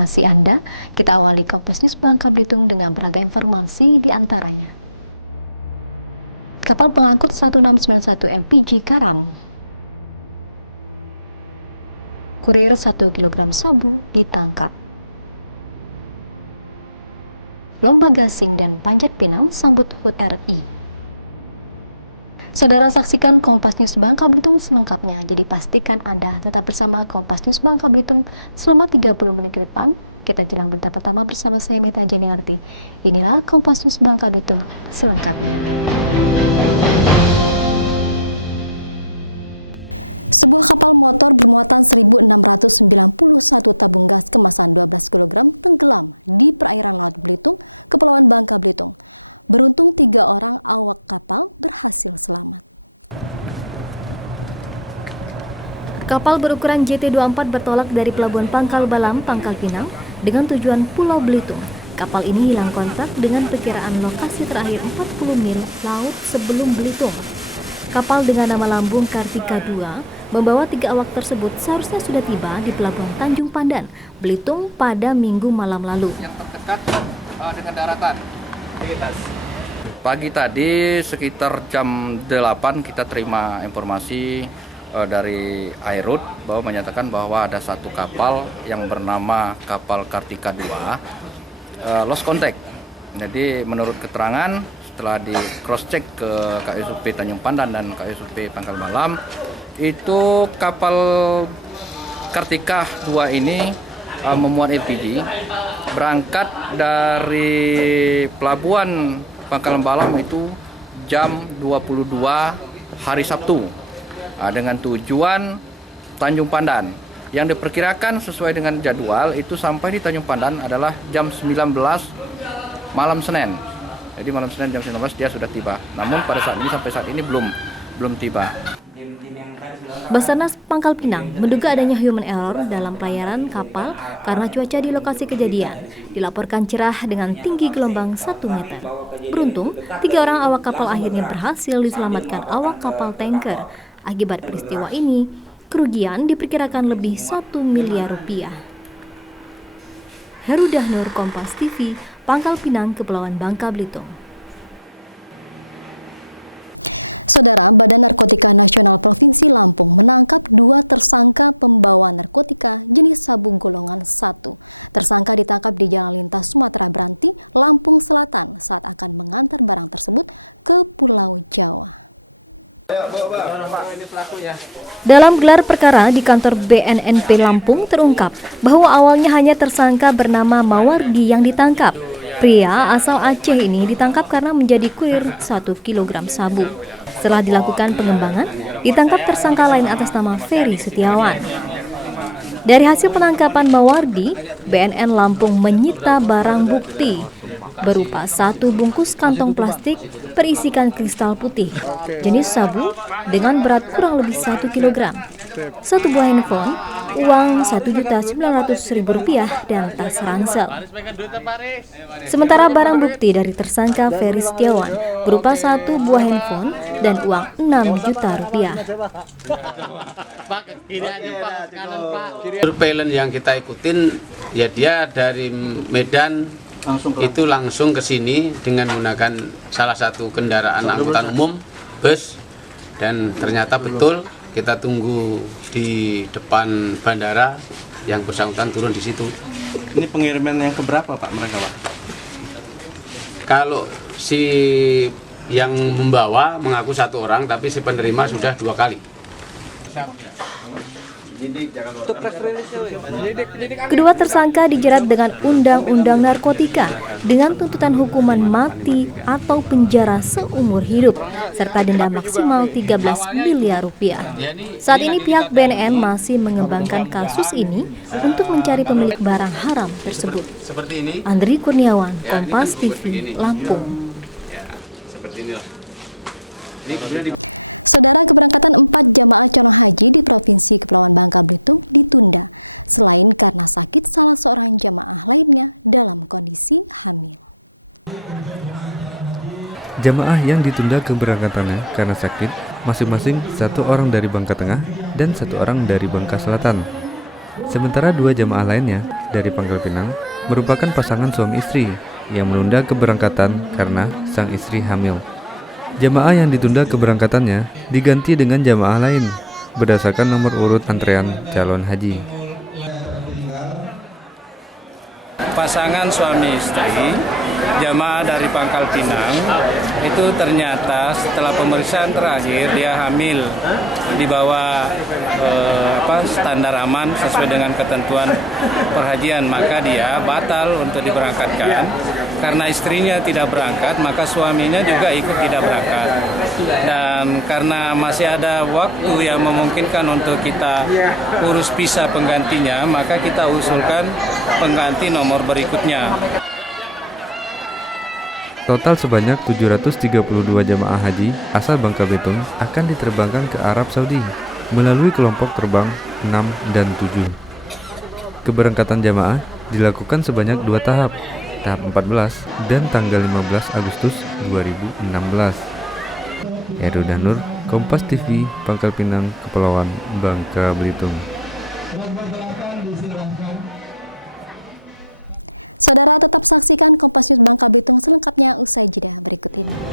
informasi Anda. Kita awali Kompas News Bangka Belitung dengan beragam informasi di antaranya. Kapal pengangkut 1691 LPG Karang. Kurir 1 kg sabu ditangkap. Lomba gasing dan panjat pinang sambut HUT RI. Saudara, saksikan Kompas News Bangka Belitung selengkapnya. Jadi pastikan Anda tetap bersama Kompas News Bangka Belitung selama 30 menit ke depan. Kita jelang berita pertama bersama saya Mita Jeniarti. Inilah Kompas News Bangka Belitung selengkapnya. Kapal berukuran JT24 bertolak dari Pelabuhan Pangkal Balam, Pangkal Pinang dengan tujuan Pulau Belitung. Kapal ini hilang kontak dengan perkiraan lokasi terakhir 40 mil laut sebelum Belitung. Kapal dengan nama lambung Kartika II membawa 3 awak tersebut seharusnya sudah tiba di Pelabuhan Tanjung Pandan, Belitung pada Minggu malam lalu. Yang terdekat dengan daratan. Pagi tadi sekitar jam 8 kita terima informasi dari Airut bahwa menyatakan bahwa ada satu kapal yang bernama kapal Kartika II lost contact. Jadi menurut keterangan setelah di cross check ke KSUP Tanjung Pandan dan KSUP Pangkal Balam, itu kapal Kartika II ini memuat LPG berangkat dari Pelabuhan Pangkal Balam itu jam 22 hari Sabtu dengan tujuan Tanjung Pandan. Yang diperkirakan sesuai dengan jadwal itu sampai di Tanjung Pandan adalah jam 19 malam Senin. Jadi malam Senin jam 19 dia sudah tiba. Namun pada saat ini sampai saat ini belum tiba. Basarnas Pangkal Pinang menduga adanya human error dalam pelayaran kapal karena cuaca di lokasi kejadian dilaporkan cerah dengan tinggi gelombang 1 meter. Beruntung, 3 orang awak kapal akhirnya berhasil diselamatkan awak kapal tanker. Akibat peristiwa ini, kerugian diperkirakan lebih 1 miliar rupiah. Herudah Nur, Kompas TV, Pangkal Pinang, Kepulauan Bangka Belitung. Nasional Provinsi Lampung menangkap 2 tersangka pembawa narkotika jenis sabu gabungan set. Tersangka ditangkap di Jalan Pusat itu Lampung Selatan. Sedangkan mengambil tersebut ke Pulau Tidung. Dalam gelar perkara di kantor BNNP Lampung terungkap bahwa awalnya hanya tersangka bernama Mawardi yang ditangkap. Pria asal Aceh ini ditangkap karena menjadi kurir 1 kg sabu. Setelah dilakukan pengembangan, ditangkap tersangka lain atas nama Ferry Setiawan. Dari hasil penangkapan Mawardi, BNN Lampung menyita barang bukti berupa 1 bungkus kantong plastik berisikan kristal putih jenis sabu dengan berat kurang lebih 1 kg, 1 buah handphone, uang Rp1.900.000 dan tas ransel. Sementara barang bukti dari tersangka Ferry Setiawan berupa 1 buah handphone dan uang Rp6 juta. Surveillance yang kita ikutin, ya dia dari Medan langsung ke sini dengan menggunakan salah satu kendaraan angkutan umum, bus, dan ternyata betul kita tunggu di depan bandara yang bersangkutan turun di situ. Ini pengiriman yang keberapa Pak mereka Pak? Kalau si yang membawa mengaku 1 orang, tapi si penerima sudah 2 kali. Kedua tersangka dijerat dengan Undang-Undang Narkotika dengan tuntutan hukuman mati atau penjara seumur hidup serta denda maksimal Rp13 miliar. Saat ini pihak BNN masih mengembangkan kasus ini untuk mencari pemilik barang haram tersebut. Andri Kurniawan, Kompas TV, Lampung. Saudara, keberangkatan 4 jemaah calon haji di Provinsi Bangka Belitung ditunda selain karena sakit salah seorang jemaah haji dalam kondisi baik. Jemaah yang ditunda keberangkatannya karena sakit masing-masing 1 orang dari Bangka Tengah dan 1 orang dari Bangka Selatan. Sementara 2 jemaah lainnya dari Pangkal Pinang merupakan pasangan suami istri yang menunda keberangkatan karena sang istri hamil. Jamaah yang ditunda keberangkatannya diganti dengan jamaah lain berdasarkan nomor urut antrean calon haji. Pasangan suami istri jamaah dari Pangkal Pinang itu ternyata setelah pemeriksaan terakhir dia hamil di bawah standar aman sesuai dengan ketentuan perhajian, maka dia batal untuk diberangkatkan. Karena istrinya tidak berangkat, maka suaminya juga ikut tidak berangkat. Dan karena masih ada waktu yang memungkinkan untuk kita urus visa penggantinya, maka kita usulkan pengganti nomor berikutnya. Total sebanyak 732 jamaah haji asal Bangka Belitung akan diterbangkan ke Arab Saudi melalui kelompok terbang 6 dan 7. Keberangkatan jamaah dilakukan sebanyak 2 tahap, tahap 14 dan tanggal 15 Agustus 2016. Heru Danur, Kompas TV, Pangkal Pinang, Kepulauan Bangka Belitung. Saudara tetap saksikan Kompas TV Bangka Belitung selanjutnya.